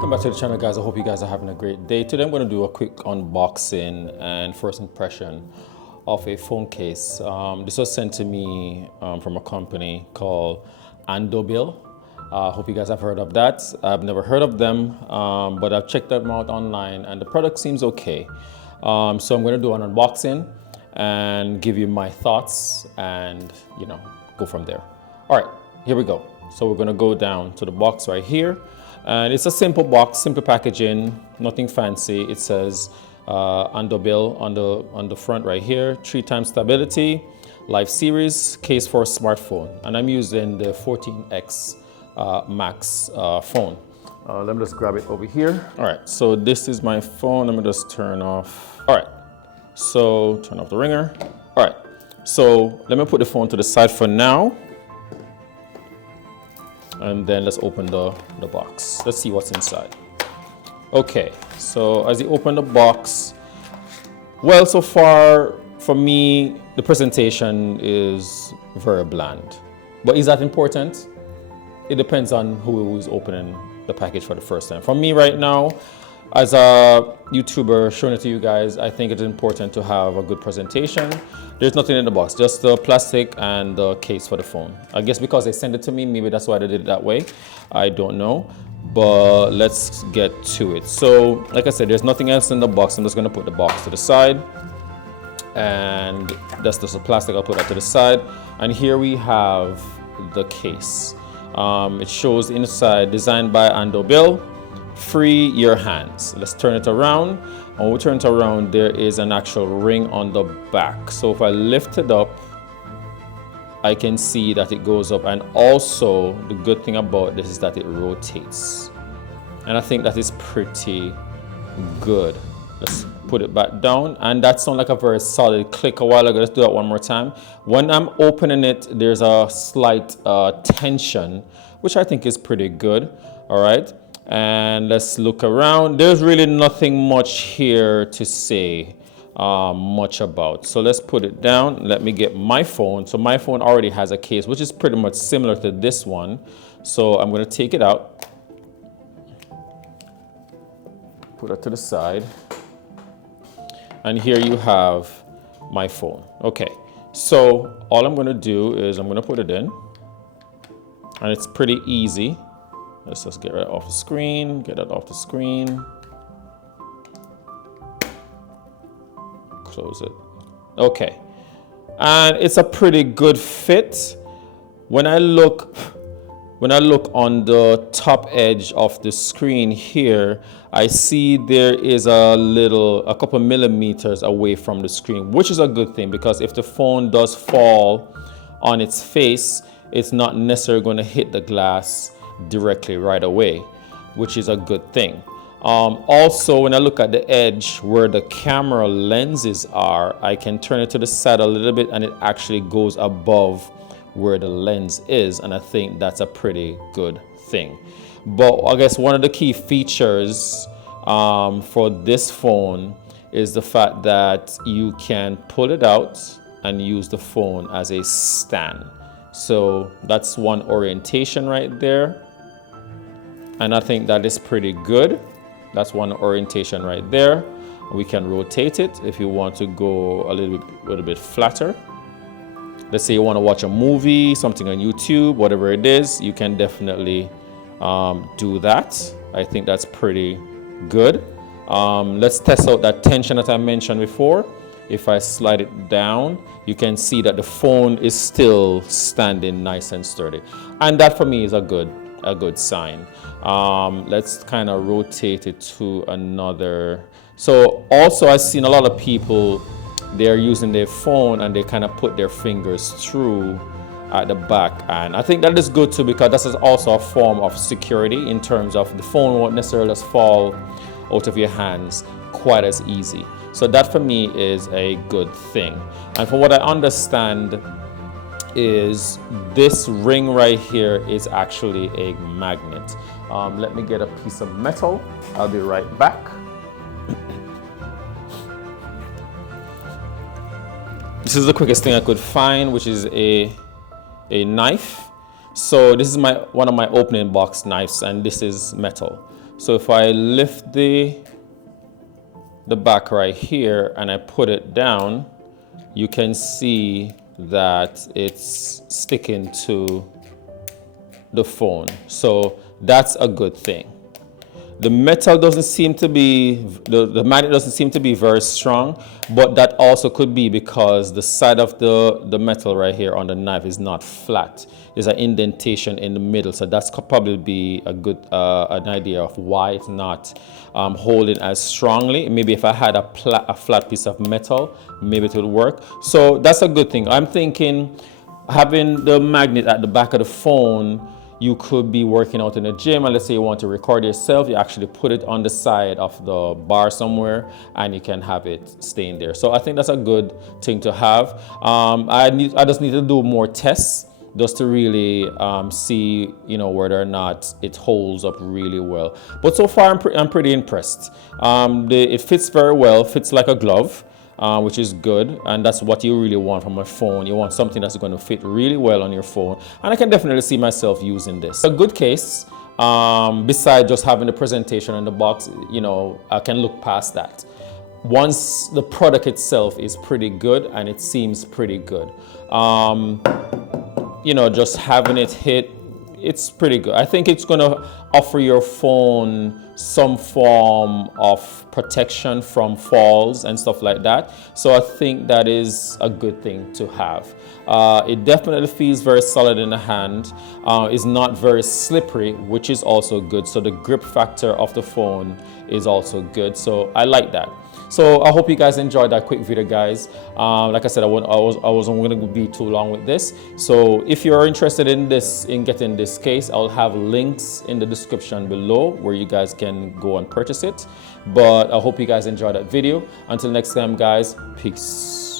Welcome back to the channel, guys. I hope you guys are having a great day. Today I'm going to do a quick unboxing and first impression of a phone case. This was sent to me from a company called Andobil. Hope you guys have heard of that. I've never heard of them, but I've checked them out online and the product seems okay. So I'm going to do an unboxing and give you my thoughts and, go from there. All right, here we go. So we're going to go down to the box right here. And it's a simple box, simple packaging, nothing fancy. It says Andobil on the front right here, 3x stability, Life series, case for smartphone. And I'm using the 14X Max phone. Let me just grab it over here. All right, so this is my phone. Let me just turn off. All right, so turn off the ringer. All right, so let me put the phone to the side for now. And then let's open the box. Let's see what's inside. Okay, so as you open the box, well, so far for me, the presentation is very bland. But is that important? It depends on who is opening the package for the first time. For me right now, as a YouTuber showing it to you guys, I think it's important to have a good presentation. There's nothing in the box, just the plastic and the case for the phone. I guess because they sent it to me, maybe that's why they did it that way. I don't know, but let's get to it. So, like I said, there's nothing else in the box. I'm just gonna put the box to the side. And that's just the plastic, I'll put that to the side. And here we have the case. It shows inside, designed by Andobil. Free your hands. Let's turn it around. And when we turn it around, there is an actual ring on the back. So if I lift it up, I can see that it goes up. And also, the good thing about this is that it rotates. And I think that is pretty good. Let's put it back down. And that sounded like a very solid click a while ago. Let's do that one more time. When I'm opening it, there's a slight tension, which I think is pretty good. All right. And let's look around. There's really nothing much here to say much about. So let's put it down. Let me get my phone. So my phone already has a case, which is pretty much similar to this one. So I'm going to take it out. Put it to the side. And here you have my phone. Okay, so all I'm going to do is I'm going to put it in. And it's pretty easy. Let's just get right off the screen, get that off the screen. Close it. Okay. And it's a pretty good fit. When I look on the top edge of the screen here, I see there is a couple millimeters away from the screen, which is a good thing because if the phone does fall on its face, it's not necessarily going to hit the glass directly right away, which is a good thing. Also, when I look at the edge where the camera lenses are, I can turn it to the side a little bit and it actually goes above where the lens is, and I think that's a pretty good thing. But I guess one of the key features for this phone is the fact that you can pull it out and use the phone as a stand. So that's one orientation right there. And I think that is pretty good. That's one orientation right there. We can rotate it if you want to go a little bit flatter. Let's say you want to watch a movie, something on YouTube, whatever it is, you can definitely do that. I think that's pretty good. Let's test out that tension that I mentioned before. If I slide it down, you can see that the phone is still standing nice and sturdy. And that for me is a good sign. Let's kind of rotate it to another. So also I've seen a lot of people, they're using their phone and they kind of put their fingers through at the back. And I think that is good too, because this is also a form of security in terms of the phone won't necessarily just fall out of your hands quite as easy. So that for me is a good thing. And from what I understand is this ring right here is actually a magnet. Let me get a piece of metal. I'll be right back. This is the quickest thing I could find, which is a knife. So this is one of my opening box knives, and this is metal. So if I lift the back right here and I put it down, you can see that it's sticking to the phone. So that's a good thing. The metal doesn't seem to be, the magnet doesn't seem to be very strong, but that also could be because the side of the metal right here on the knife is not flat. There's an indentation in the middle, so that's could probably be a good an idea of why it's not holding as strongly. Maybe if I had a flat piece of metal, maybe it would work. So that's a good thing. I'm thinking having the magnet at the back of the phone, you could be working out in a gym, and let's say you want to record yourself, you actually put it on the side of the bar somewhere and you can have it staying there. So I think that's a good thing to have. I just need to do more tests just to really see, whether or not it holds up really well. But so far I'm pretty impressed. It fits very well, fits like a glove. Which is good, and that's what you really want from a phone. You want something that's going to fit really well on your phone, and I can definitely see myself using this. A good case, besides just having the presentation in the box, I can look past that. Once the product itself is pretty good and it seems pretty good, just having it hit, it's pretty good. I think it's going to offer your phone some form of protection from falls and stuff like that. So I think that is a good thing to have. It definitely feels very solid in the hand. It's not very slippery, which is also good. So the grip factor of the phone is also good. So I like that. So I hope you guys enjoyed that quick video, guys. Like I said, I wasn't going to be too long with this. So if you're interested in getting this case, I'll have links in the description below where you guys can go and purchase it. But I hope you guys enjoyed that video. Until next time, guys, peace.